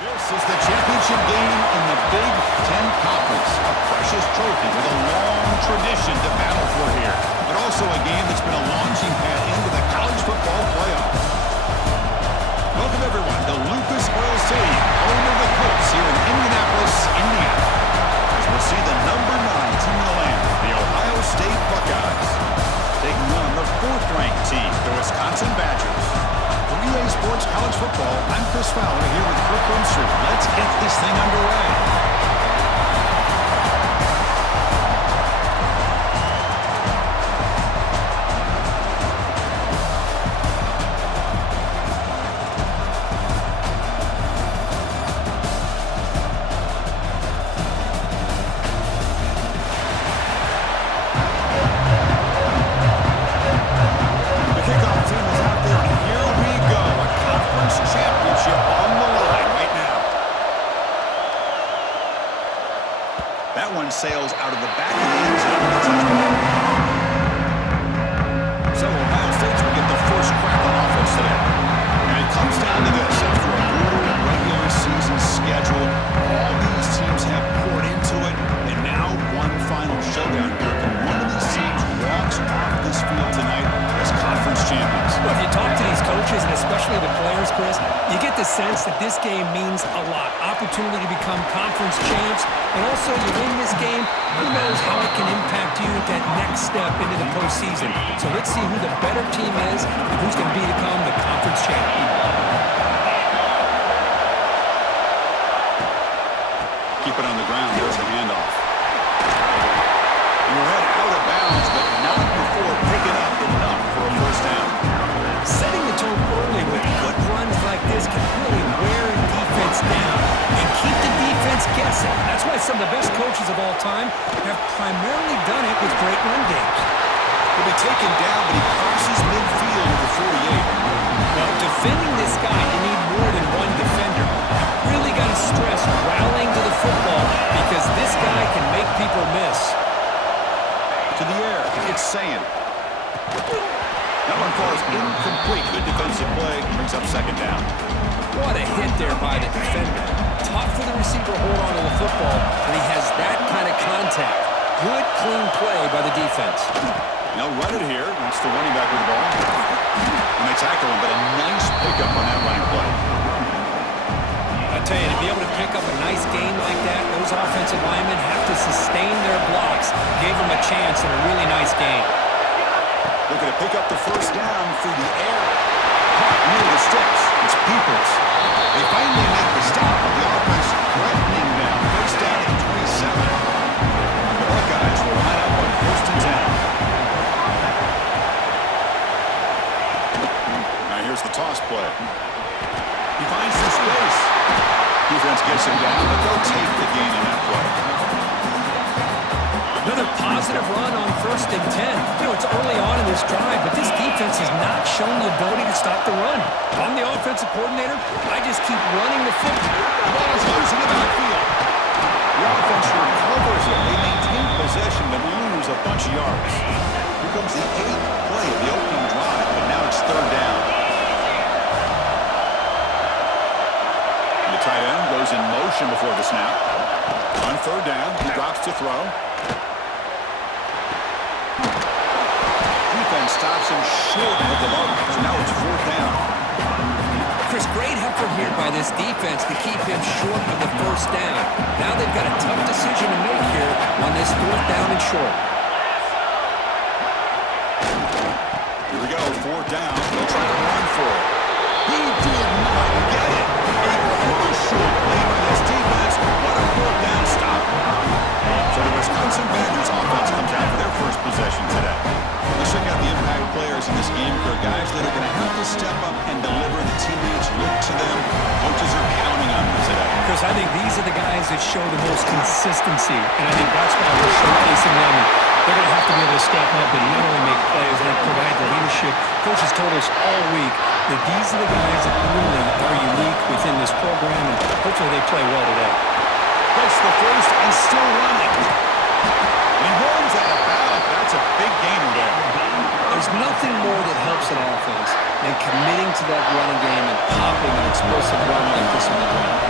This is the championship game in the Big Ten Conference. A precious trophy with a long tradition to battle for here. But also a game that's been a launching pad into the college football playoff. Welcome, everyone, to Lucas Oil Stadium, home of the Colts here in Indianapolis, Indiana. As we'll see the number 9 team in the land, the Ohio State Buckeyes, taking on the 4th-ranked team, the Wisconsin Badgers. For EA Sports College Football, I'm Chris Fowler here with Kirk Rumstreet. Let's get this thing underway. That one sails out of the back of the end zone. So Ohio State's will get the first crack on offense today. And it comes down to this. After a brutal regular season schedule, all these teams have poured into it. And now one final showdown here. And one of these teams walks off this field tonight as conference champions. Well, if you talk to these coaches, and especially the players, Chris, you get the sense that this game means a lot. Opportunity to become conference champs. And also, you win this game, who knows how it can impact you at that next step into the postseason. So let's see who the better team is and who's going to become the conference champion. Keep it on the ground. There's the handoff. You're head out of bounds, but not before picking up enough for a first down. Setting the tone early with good runs like this can really wear a defense down and keep the defense guessing. That's why some of the best coaches of all time have primarily done it with great run games. He'll be taken down, but he crosses midfield with the 48. Well, defending this guy, you need more than one defender. Really got to stress rallying to the football because this guy can make people miss. To the air, it's Sayan. That one falls incomplete. Good defensive play. Brings up second down. What a hit there by the defender. Tough for the receiver to hold on to the football, and he has that kind of contact. Good, clean play by the defense. They'll run it here. That's the running back with the ball. And they tackle him, but a nice pickup on that running play. I tell you, to be able to pick up a nice gain like that, those offensive linemen have to sustain their blocks. Gave them a chance and a really nice gain. Looking to pick up the first down through the air. Caught near the sticks. It's Peoples. They finally make the stop, but the offense threatening down. First down at 27. The Buckeyes will line up on 1st and 10. Now here's the toss play. He finds some space. Defense gets him down, but they'll take the gain in that play. Another positive run on 1st and 10. You know, it's early on in this drive, but this defense has not shown the ability to stop the run. If I'm the offensive coordinator, I just keep running the football. The ball is loose in the backfield. The offense recovers it. They maintain possession, but lose a bunch of yards. Here comes the 8th play of the opening drive, but now it's 3rd down. And the tight end goes in motion before the snap. On 3rd down, he drops to throw. Defense stops him short of the mark, so now it's 4th down. Chris, great effort here by this defense to keep him short of the first down. Now they've got a tough decision to make here on this 4th down and short. Here we go, 4th down. They'll try to run for it. He did not get it. A crucial play by this defense. What a 4th down stop. So the Wisconsin Badgers offense comes out for their first possession today. Let's check out the impact players in this game. For guys that are going to have to step up and deliver. The teammates look to them. Coaches are counting on them today. Chris, I think these are the guys that show the most consistency, and I think that's why we're showcasing them. They're going to have to be able to step up and not only make plays and provide the leadership. Coaches told us all week that these are the guys that really are unique within this program, and hopefully they play well today. That's the first and still running. And he runs out of bounds. That's a big gainer there. There's nothing more that helps an offense than committing to that running game and popping an explosive run like this on the ground.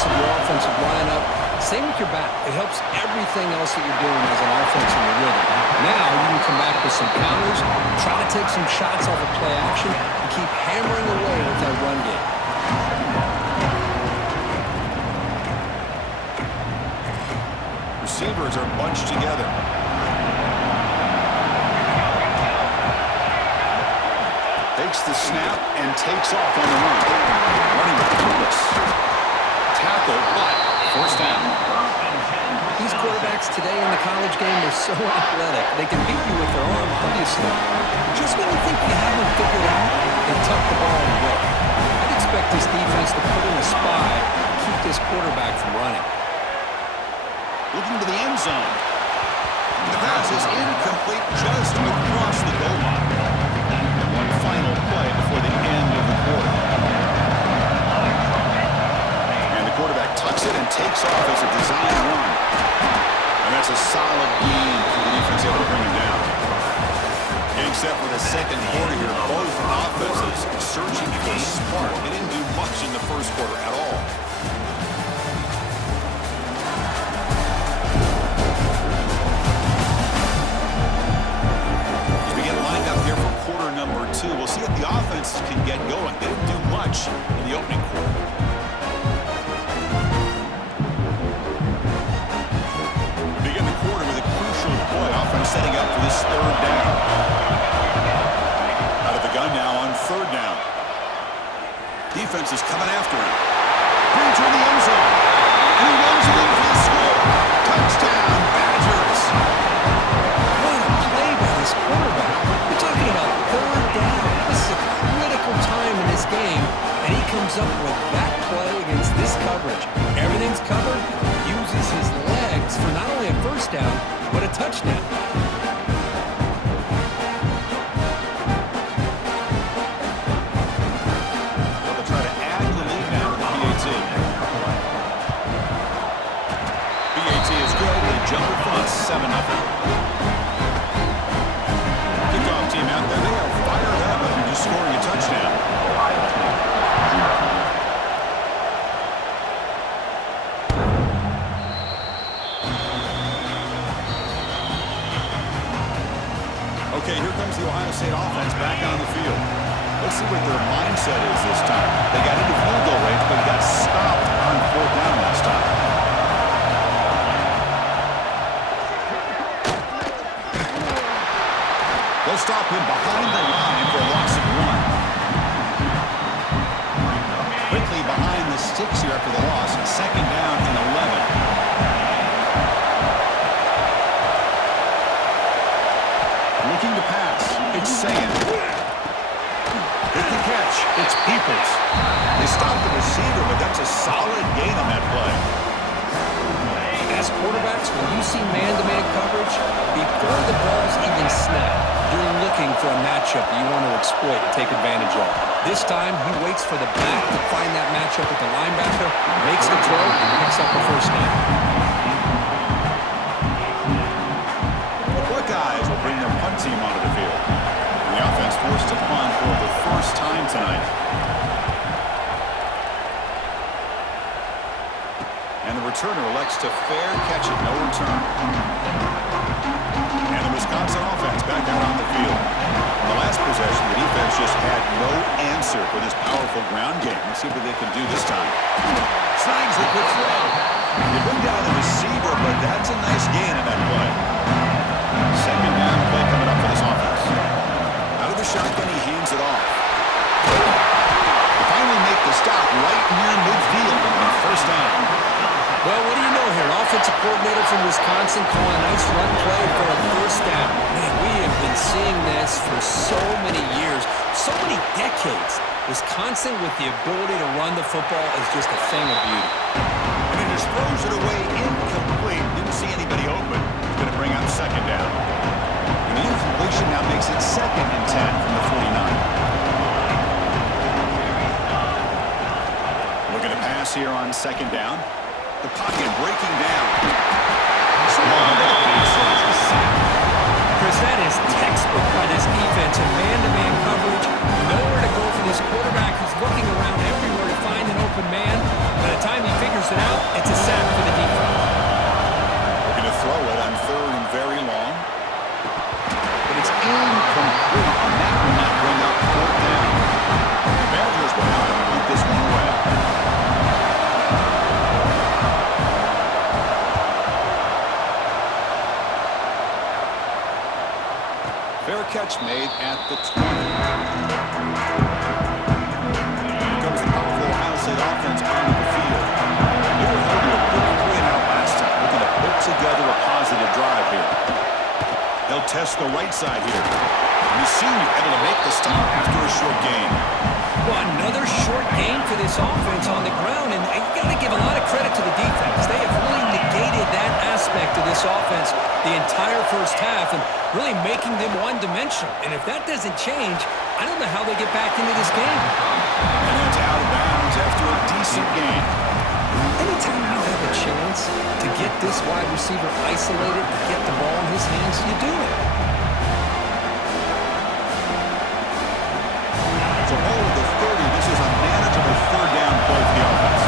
balance of your offensive lineup. Same with your back. It helps everything else that you're doing as an offense in your rhythm. Now you can come back with some counters, try to take some shots off of play action, and keep hammering away with that run game. Receivers are bunched together. Takes the snap and takes off on the run. Running with purpose. Tackle, but first down. These quarterbacks today in the college game are so athletic. They can beat you with their arm, obviously. Just when you think you have them figured out, they tuck the ball and go. I'd expect this defense to put in a spy and keep this quarterback from running. Looking to the end zone. The pass is incomplete just across the goal line. And one final play before the end of the quarter. And the quarterback tucks it and takes off as a design run. And that's a solid gain for the defense able to bring him down. Getting set for the second quarter here. Both offenses searching for a spark. They didn't do much in the first quarter at all. Number 2. We'll see if the offenses can get going. They didn't do much in the opening quarter. We begin the quarter with a crucial play. Offense setting up for this third down. Out of the gun now on third down. Defense is coming after him. Brings her in the end zone. And he runs it in for the score. Touchdown, Badgers. What a play by this quarterback. We're talking about third down. This is a critical time in this game, and he comes up with that play against this coverage. Everything's covered. Uses his legs for not only a first down, but a touchdown. They'll try to add the lead now to the PAT. PAT is good. They jump in front 7-0. Team out there, they are fired up after just scoring a touchdown. Okay, here comes the Ohio State offense back on the field. Let's see what their mindset is this time. They got into field goal range, but got stopped on fourth down last time. They'll stop him behind the line for a loss of 1. Quickly behind the sticks here after the loss. Second down and 11. Looking to pass. It's Sand. Hit the catch. It's Peoples. They stop the receiver, but that's a solid gain on that play. As quarterbacks, when you see man-to-man coverage, before the ball's even snapped, you're looking for a matchup that you want to exploit and take advantage of. This time, he waits for the back to find that matchup with the linebacker, makes the throw, and picks up the first down. The Buckeyes will bring their punt team onto the field. And the offense forced to punt for the first time tonight. And the returner elects to fair catch it, no return. And the Wisconsin offense back out on the field. In the last possession, the defense just had no answer for this powerful ground game. Let's see what they can do this time. Snags the quick throw. They bring down the receiver, but that's a nice gain in that play. Second down play coming up for this offense. Out of the shotgun, he hands it off. They finally make the stop right near midfield on first down. Well, what do you know here? An offensive coordinator from Wisconsin calling a nice run play for a first down. Man, we have been seeing this for so many years, so many decades. Wisconsin with the ability to run the football is just a thing of beauty. And he just throws it away incomplete. Didn't see anybody open. He's going to bring up second down. And the incompletion now makes it 2nd and 10 from the 49. Looking to pass here on second down. The pocket breaking down. Chris, that is textbook by this defense in man-to-man coverage. Nowhere to go for this quarterback who's looking around everywhere to find an open man. By the time he figures it catch made at the 20. Here comes the powerful Ohio State offense onto the field. They were held to a quick 3-and-out last time, looking to put together a positive drive here. They'll test the right side here. And the senior able to make the stop after a short gain. Well, another short game for this offense on the ground, and you got to give a lot of credit to the defense. They have really negated that aspect of this offense the entire first half and really making them one-dimensional. And if that doesn't change, I don't know how they get back into this game. And it's out of bounds after a decent gain. Anytime you have a chance to get this wide receiver isolated and get the ball in his hands, you do it. So all of the 30, this is a manageable third down play for the offense.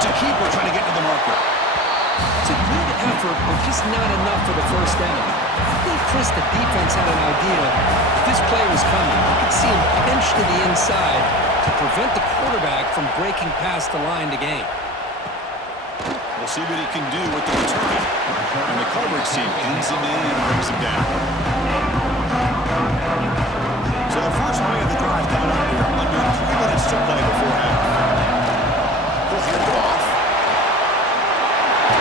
It's a keeper trying to get to the marker. It's a good effort, but just not enough for the first down. I think, Chris, the defense had an idea that this play was coming. You could see him pinch to the inside to prevent the quarterback from breaking past the line to gain. We'll see what he can do with the return. And the coverage team pins him in and brings him down. So the first play of the drive coming up here. Under 3 minutes to play before half. He'll hand it off.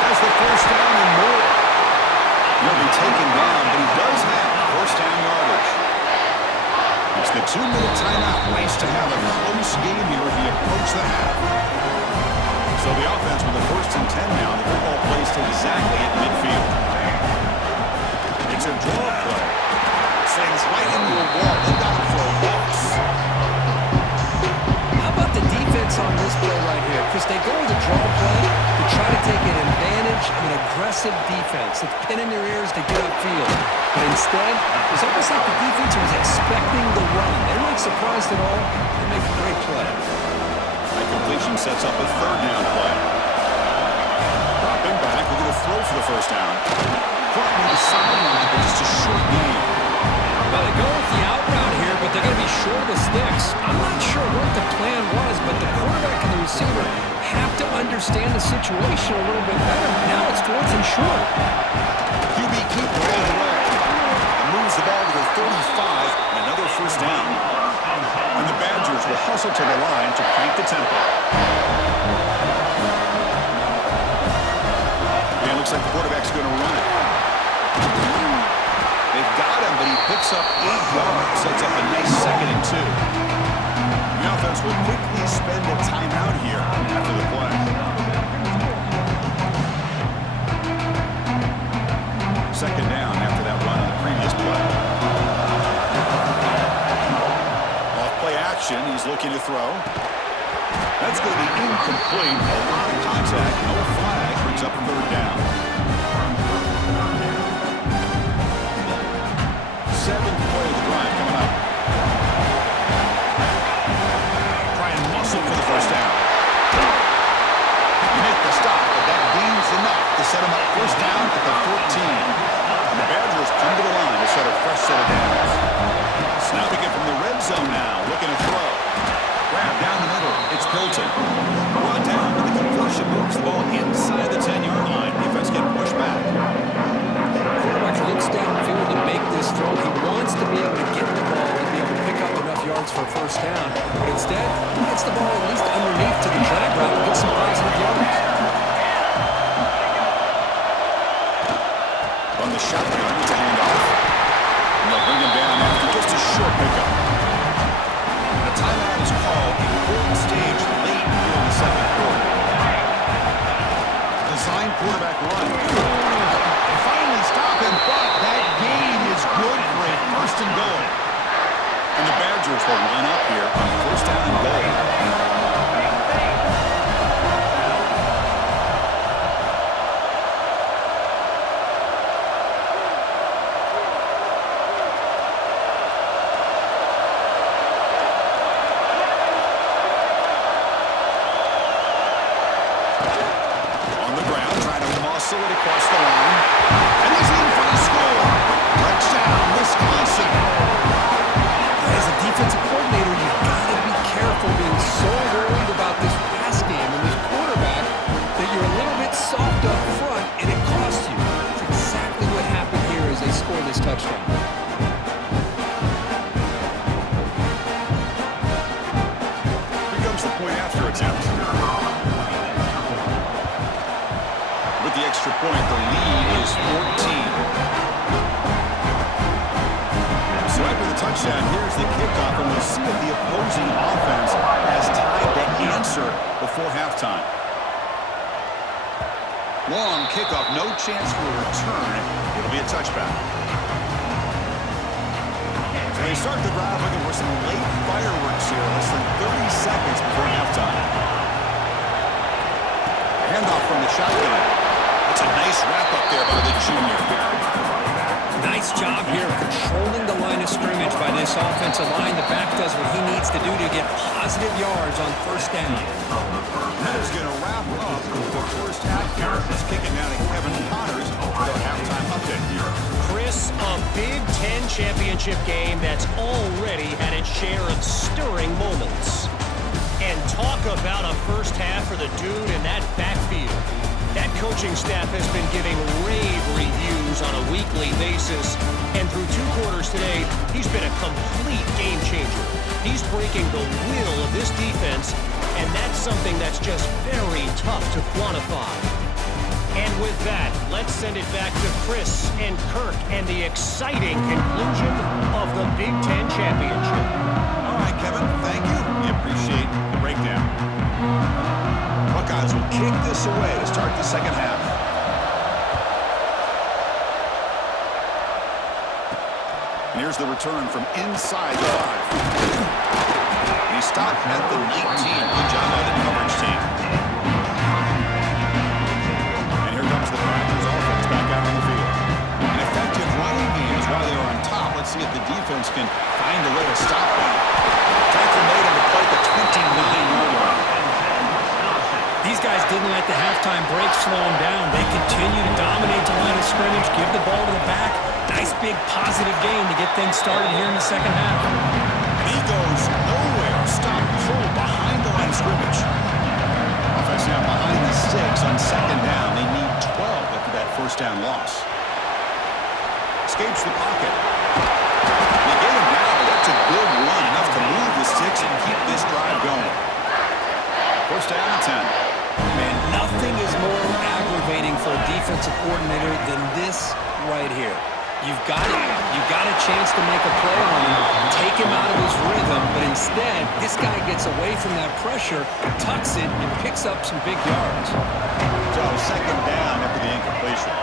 That's the first down and more. He'll be taken down, but he does have first down yardage. It's the 2-minute timeout. Nice to have a close game here as we approach the half. So the offense with the 1st and 10 now. The football placed exactly at midfield. It's a draw play. Sends right into a wall. They got it for a loss. How about the defense on this play right here? Chris, they go with a draw play to try to take an advantage of an aggressive defense that's pinning their ears to get upfield. But instead, it's almost like the defense was expecting the run. They're not surprised at all. They make a great play. That completion sets up a third down play. Dropping back, we're going to throw for the first down. Caught near the sideline, but just a short gain. Well, they go with the out route here, but they're going to be short of the sticks. I'm not sure what the plan was, but the quarterback and the receiver have to understand the situation a little bit better. Now it's 4th and short. QB keeper all the way. And moves the ball to the 35, and another first down. And the Badgers will hustle to the line to crank the tempo. And it looks like the quarterback's going to run it. They've got him, but he picks up 8 yards. Sets up a nice 2nd and 2. The offense will quickly spend a timeout here after the play. 2nd down after that run on the previous play. Off-play action. He's looking to throw. That's going to be incomplete. A lot of contact. No flag. Brings up a 3rd down. 7th play of the drive coming up. Try and muscle for the first down. You make the stop, but that gains enough to set him up first down at the 14. And the Badgers come to the line to set a fresh set of downs. Snapping it from the red zone now, looking to throw. Grab down the middle. It's Pilton. Brought down, but the conversion moves the ball inside the 10-yard line. Defense getting pushed back. Quarterback looks downfield to make this throw. He wants to be able to get the ball and be able to pick up enough yards for a first down. But instead, he gets the ball at least underneath to the drag route and gets some positive yards. From the shotgun, it's a handoff. And they'll bring him down after just a short pickup. And a timeout is called. Important stage late here in the 2nd quarter. Design quarterback run. They finally stop him, but that gain is good for a 1st and goal. And the Badgers will line up here on 1st down and goal. Across the line, and he's in for the score. Touchdown, Wisconsin. As a defensive coordinator, you've got to be careful being so worried about this pass game and this quarterback that you're a little bit soft up front, and it costs you. That's exactly what happened here as they score this touchdown. touchdown. Here comes the point after attempt. With the extra point, the lead is 14. So after the touchdown, here's the kickoff, and we'll see if the opposing offense has time to answer before halftime. Long kickoff, no chance for a return. It'll be a touchback. So they start the drive looking for some late fireworks here, less than 30 seconds before halftime. Handoff from the shotgun. That's a nice wrap-up there by the junior. Nice job here controlling the line of scrimmage by this offensive line. The back does what he needs to do to get positive yards on first down. That is going to wrap up the first half here. It's kicking down to Kevin Connors with our halftime update here. Chris, a Big Ten championship game that's already had its share of stirring moments. And talk about a first half for the dude in that backfield. That coaching staff has been giving rave reviews on a weekly basis. And through 2 quarters today, he's been a complete game changer. He's breaking the will of this defense, and that's something that's just very tough to quantify. And with that, let's send it back to Chris and Kirk and the exciting conclusion of the Big Ten Championship. All right, Kevin, thank you. We appreciate the breakdown. Buckeyes will kick this away to start the second half. And here's the return from inside the 5. And he stopped at the 19. Good job by the coverage team. And here comes the Packers offense back out on the field. An effective running game is why they are on top. Let's see if the defense can find a way to stop them. Tackle made him to play the 29-yard line. These guys didn't let the halftime break slow them down. They continue to dominate the line of scrimmage, give the ball to the back. Nice big positive game to get things started here in the second half. And he goes nowhere. Stop pull behind the line of scrimmage. Offense now behind the 6 on second down. They need 12 after that first down loss. Escapes the pocket. They get him down, but that's a good run. Enough to move the 6 and keep this drive going. First down and 10. Man, nothing is more aggravating for a defensive coordinator than this right here. You've got a chance to make a play on him, take him out of his rhythm, but instead, this guy gets away from that pressure, tucks it, and picks up some big yards. So second down after the incompletion.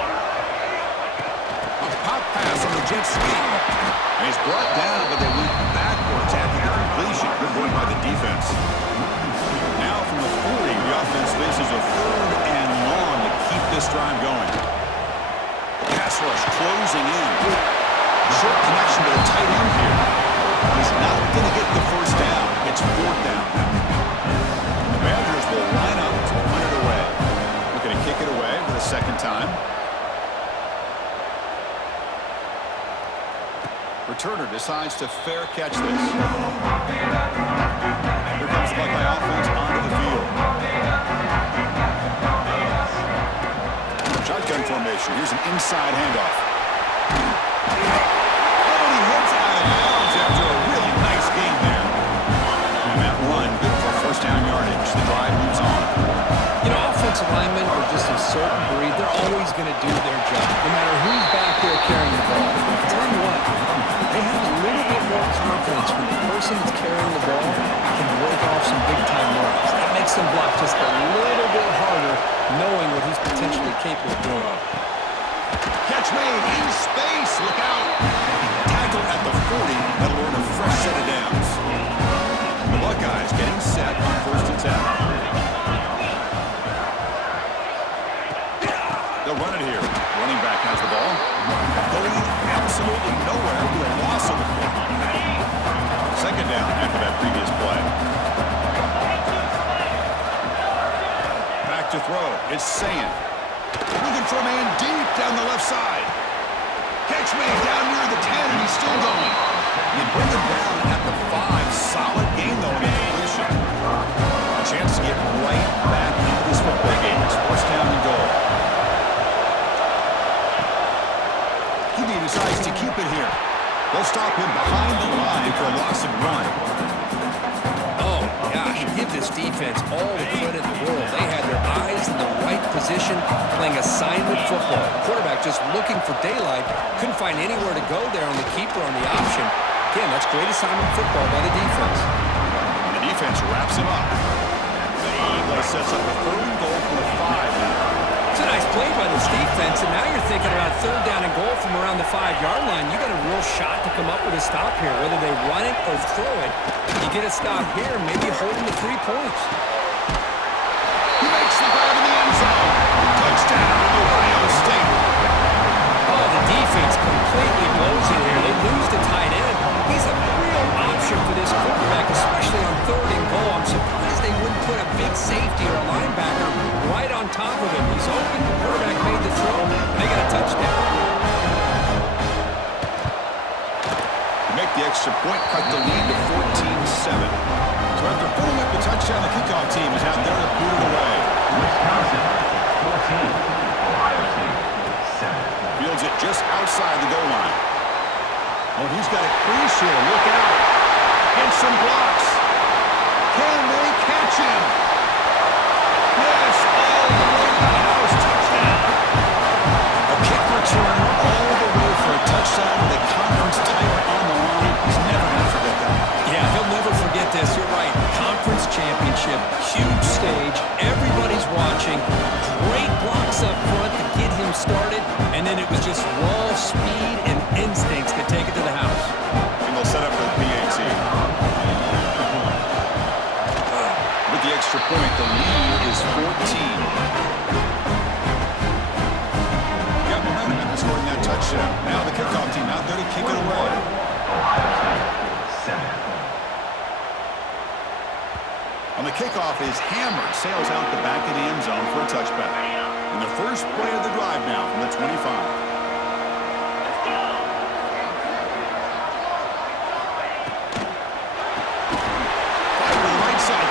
A pop pass on the jet sweep. And he's brought down, but they went backwards after the completion. Good work by the defense. Now from the 40, the offense faces a 3rd and long to keep this drive going. Pass rush closing in. Short connection to the tight end here. He's not going to get the first down. It's 4th down. The Badgers will line up to punt it away. Looking to kick it away for the second time. Returner decides to fair catch this. Here comes the Buckeye offense onto the field. Shotgun formation. Here's an inside handoff. And he hits out of bounds after a really nice game there. And that run, good for first down yardage. The drive moves on. You know, offensive linemen are just a certain breed. They're always going to do their job, no matter who's back there carrying the ball. I'll tell you what, they have a little bit more confidence when the person that's carrying the ball can break off some big-time runs. That makes them block just a little bit harder, knowing what he's potentially capable of doing. Catch made in space. Look out. Tackle at the 40. That'll earn a fresh set of downs. The Buckeyes getting set on first and 10. They'll run it here. Running back has the ball. Going absolutely nowhere with a loss of the ball. Second down after that previous play. Back to throw. It's Sayin. Looking for a man deep down the left side. Catch made down near the 10, and he's still going. You bring him down at the 5. Solid game, though, in the completion. A chance to get right back into this football game. It's first down and goal. He decides to keep it They'll stop him behind the line for a loss of 1. Oh, gosh, give this defense all the credit in the world. They had their eyes in the right position, playing assignment football. Quarterback just looking for daylight, couldn't find anywhere to go there on the keeper on the option. Again, that's great assignment football by the defense. And the defense wraps him up. The Eagles sets up a 3rd and goal from the 5 now. It's a nice play by this defense, and now you're thinking about 3rd down and goal from around the 5-yard line. You got a real shot to come up with a stop here, whether they run it or throw it. You get a stop here, maybe holding the 3 points. He makes the grab in the end zone. Touchdown, Ohio State. Oh, the defense completely blows it here. They lose the tight end. He's a real option for this quarterback, especially on 3rd and goal. I'm surprised they wouldn't put a big safety or a linebacker right on top of him. He's open. The quarterback made the throw. They got a touchdown. To make the extra point, cut the lead to 14-7. So after putting up the touchdown, the kickoff team is out there to boot it away. Wisconsin, 14. Ohio State, 7. Fields it just outside the goal line. Oh, he's got a crease here. Look out. And some blocks. Can they catch him? Yes, all the way to the house. Touchdown. A kick return all the way for a touchdown with a conference title on the line. He's never going to forget that. Yeah, he'll never forget this. You're right. Conference championship, huge stage. Everybody's watching. Great blocks up front to get him started. And then it was just raw speed and instincts to take it to the house. And they'll set up for the PAT. With the extra point, the lead is 14. Got momentum after scoring that touchdown. Now the kickoff team out there to kick it away. Ohio State, 7. On the kickoff is hammered, sails out the back of the end zone for a touchback. And the first play of the drive now from the 25.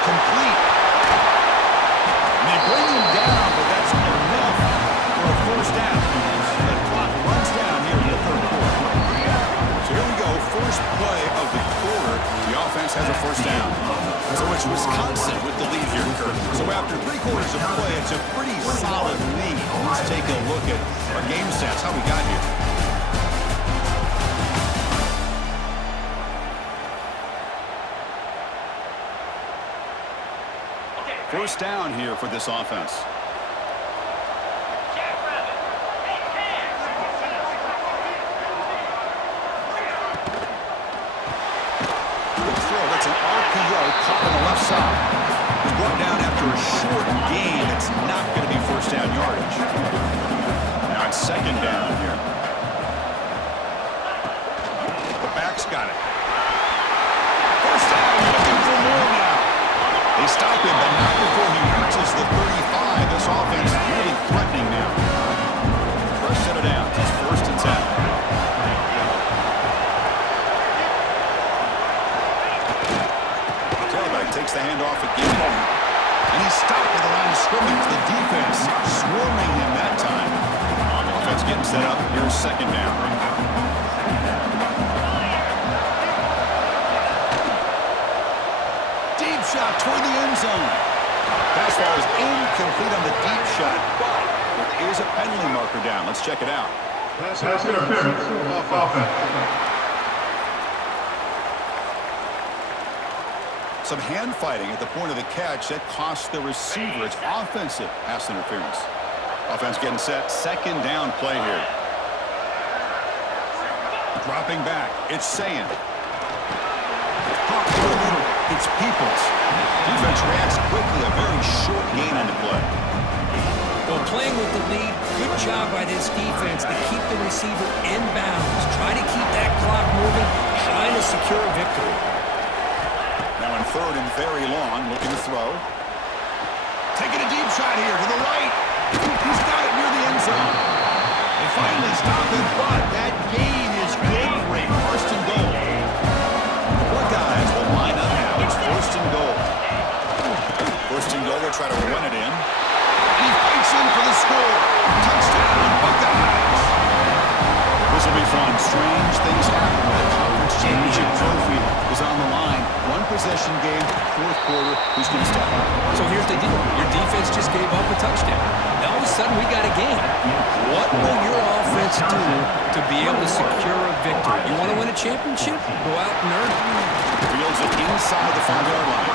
Complete. And they bring him down, but that's enough for a first down. The clock runs down here in the 3rd quarter. So here we go, first play of the quarter. The offense has a first down. So it's Wisconsin with the lead here, Kurt. So after 3 quarters of play, it's a pretty solid lead. Let's take a look at our game stats, how we got here. First down here for this offense. Good throw. That's an RPO caught on the left side. He's brought down after a short gain. It's not going to be first down yardage. Now it's 2nd down here. The back's got it. First down, looking for more now. They stop him, but not before he reaches the 35. This offense really threatening now. First set it down. It's 1st and 10. Tailback takes the handoff again. And he's stopped at the line of scrimmage. The defense swarming him that time. Offense getting set up. Here's 2nd down. Shot toward the end zone. Pass ball is incomplete on the deep shot, but there is a penalty marker down. Let's check it out. Pass interference off offense. Some hand fighting at the point of the catch that costs the receiver. It's offensive pass interference. Offense getting set. 2nd down play here. Dropping back. It's Sayin. Pop to the middle. It's Peoples. Defense reacts quickly. A very short gain on the play. Well, playing with the lead, good job by this defense to keep the receiver in bounds. Try to keep that clock moving, trying to secure a victory. Now in 3rd and very long, looking to throw. Taking a deep shot here to the right. He's got it near the end zone. They finally stop it, but that gain is good for a 1st and goal. The Buckeyes will line up now. It's 1st and goal. 1st and goal, they'll try to run it in. And he fights in for the score. Touchdown, Buckeyes. This will be fun. Strange things happen. championship trophy is on the line. One possession game, fourth quarter. Who's going to step up? So here's the deal. Your defense just gave up a touchdown. Now all of a sudden we got a game. What will your offense do to be able to secure a victory? You want to win a championship? Go out and earn it. Fields it inside the 5-yard line.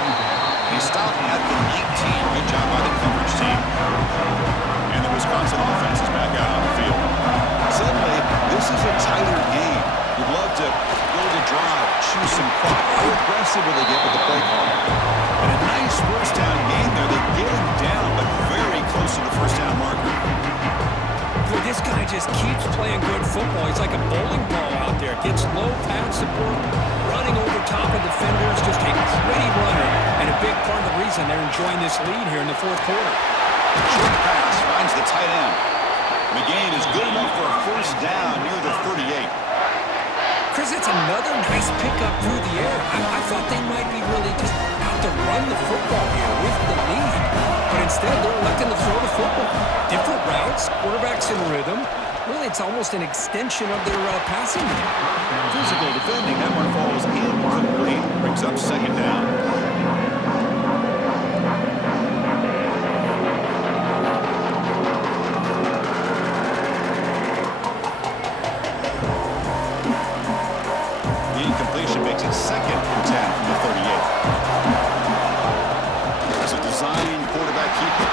He stopped at the 19. Good job by the coverage team. And the Wisconsin offense is back out on the field. Suddenly, this is a tighter game. You'd love to build a drive, choose some clock. How aggressive will they get with the play call? And a nice first down game there. They get him down, but very close to the first down marker. Boy, this guy just keeps playing good football. He's like a bowling ball out there. Gets low pad support, running over top of defenders, just a gritty runner. And a big part of the reason they're enjoying this lead here in the fourth quarter. Short pass finds the tight end. The gain is good enough for a first down near the 38. Chris, it's another nice pickup through the air. I thought they might be really just out to run the football here with the lead. But instead, they're electing to throw the football. Different routes, quarterbacks in rhythm. Really, it's almost an extension of their passing game. Physical defending. That one falls incomplete. Brings up second down. The incompletion makes it second and 10 from the 38. There's a design quarterback keeper.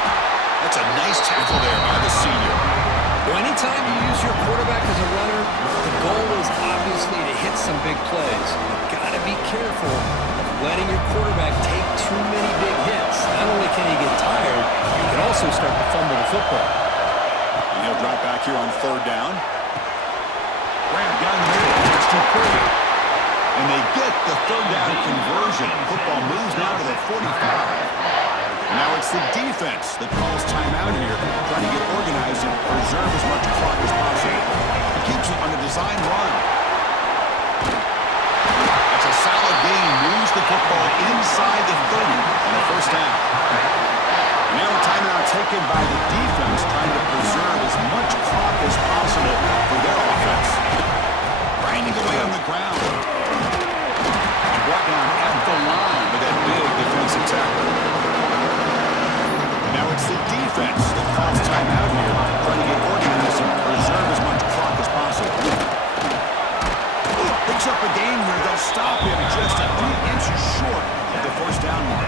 That's a nice tackle there by the senior. Well, anytime you use your quarterback as a runner, the goal is obviously to hit some big plays. You've got to be careful of letting your quarterback take too many big hits. Not only can he get tired, he can also start to fumble the football. And he'll drop back here on third down. Grab down the middle. It's too quick. And they get the third down conversion. Football moves now to the 45. Now it's the defense that calls timeout here, trying to get organized and preserve as much clock as possible. It keeps it on the design run. That's a solid gain. Moves the football inside the 30 and a first down. And now a timeout taken by the defense, trying to preserve as much clock as possible for their offense. Grinding away on the ground. And brought down at the line with that big defensive tackle. Now it's the defense that calls timeout here, trying to get organized and preserve as much clock as possible. Picks up a gain here. They'll stop him just a few inches short of the first down mark.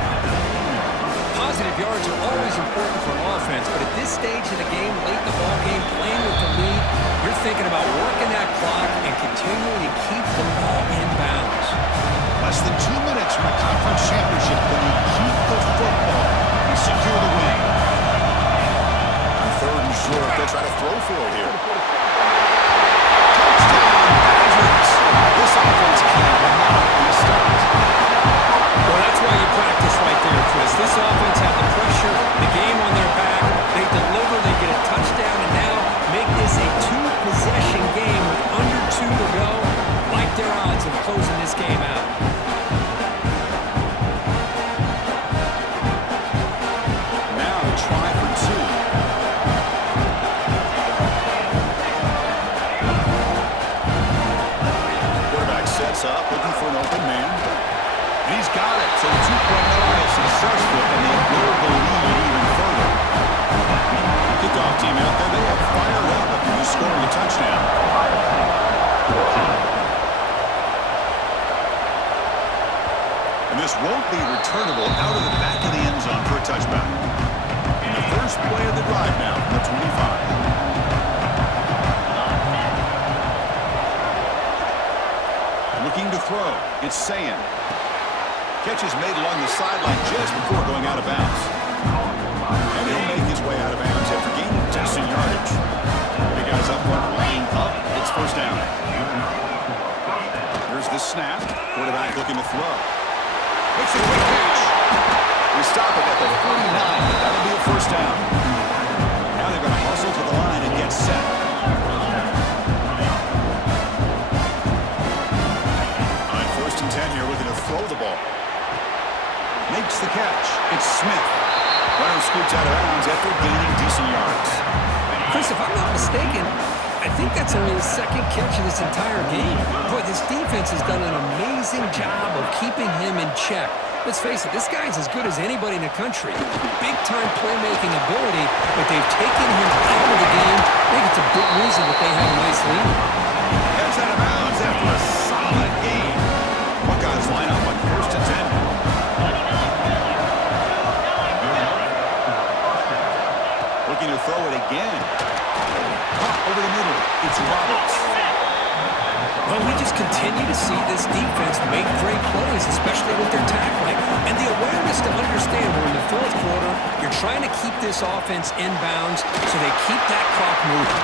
Positive yards are always important for an offense, but at this stage of the game, late in the ball game, playing with the lead, you're thinking about working that clock and continuing to keep the ball in bounds. Less than 2 minutes from a conference championship. Can you keep the football and secure the win? On third and short, they'll try to throw for it here. Touchdown, Badgers. This offense cannot be stopped. Well, that's why you practice right there, Chris. This offense had the pressure, the game on their back. They deliver, they get a touchdown, and now make this a two-possession game with under 2 to go. Like their odds of closing this game out. Now try for 2. Quarterback sets up, looking for an open man. And he's got it. So the 2-point try is successful, and they build the lead even further. Kickoff team out there, they are fired up after just scoring a touchdown. And this won't be returnable out of the back of the end zone for a touchback. And the first play of the drive now from the 25. Looking to throw. It's Sayan. Catch is made along the sideline just before going out of bounds. And he'll make his way out of bounds after gaining decent yardage. The guys up front laying up. It's first down. Here's the snap. Quarterback looking to throw. Makes a quick catch. We stop it at the 49, but that'll be a first down. Now they're going to hustle to the line and get set. On first and 10 here, looking to throw the ball. Makes the catch. It's Smith. Runner scoots out of bounds after gaining decent yards. Chris, if I'm not mistaken, I I think that's only his second catch of this entire game. Boy, this defense has done an amazing job of keeping him in check. Let's face it, this guy's as good as anybody in the country. Big-time playmaking ability, but they've taken him out of the game. I think it's a big reason that they have a nice lead. Heads out of bounds after a solid game. Buckeyes line up on 1st and 10. Looking to throw it again. Caught over the middle. It's Roberts. Well, we just continue to see this defense make great plays, especially with their tackling. And the awareness to understand we're in the 4th quarter, you're trying to keep this offense in bounds so they keep that clock moving.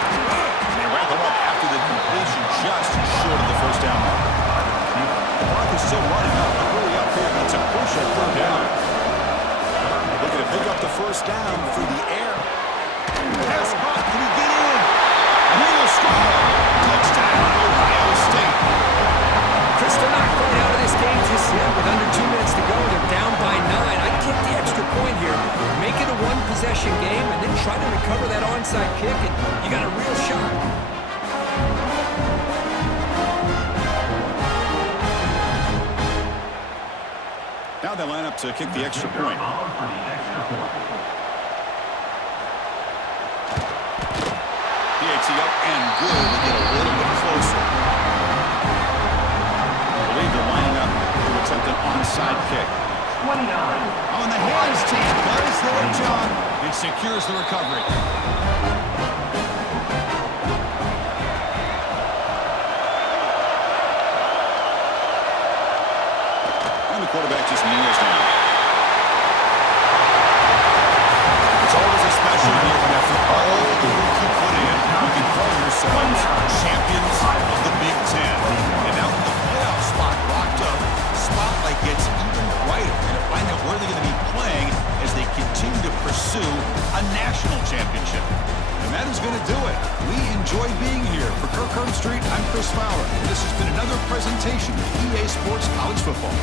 They wrap them up after the completion just short of the 1st down mark. The clock is still running up. They're really up here, but it's a crucial 3rd down. Looking to pick up the 1st down through the air. Pass caught. Can he get in? And he will score. Touchdown, Ohio State. Chris, they're not quite out of this game just yet. With under 2 minutes to go, they're down by 9. I'd kick the extra point here. Make it a one-possession game and then try to recover that onside kick, and you got a real shot. Now they line up to kick the extra point. PAT up and good to get a little bit closer. I believe they're lining up to attempt an onside kick. 29. On the hands team does their job. It secures the recovery. And the quarterback just kneels down. It's always a special year when after all the work you put in, you can call yourselves champions of the Big Ten. And now with the playoff spot locked up, the spotlight gets even brighter. We're going to find out where they're going to be playing as they continue to pursue a national championship. And that is going to do it. We enjoy being here. For Kirk Street, I'm Chris Fowler. And this has been another presentation of EA Sports College Football.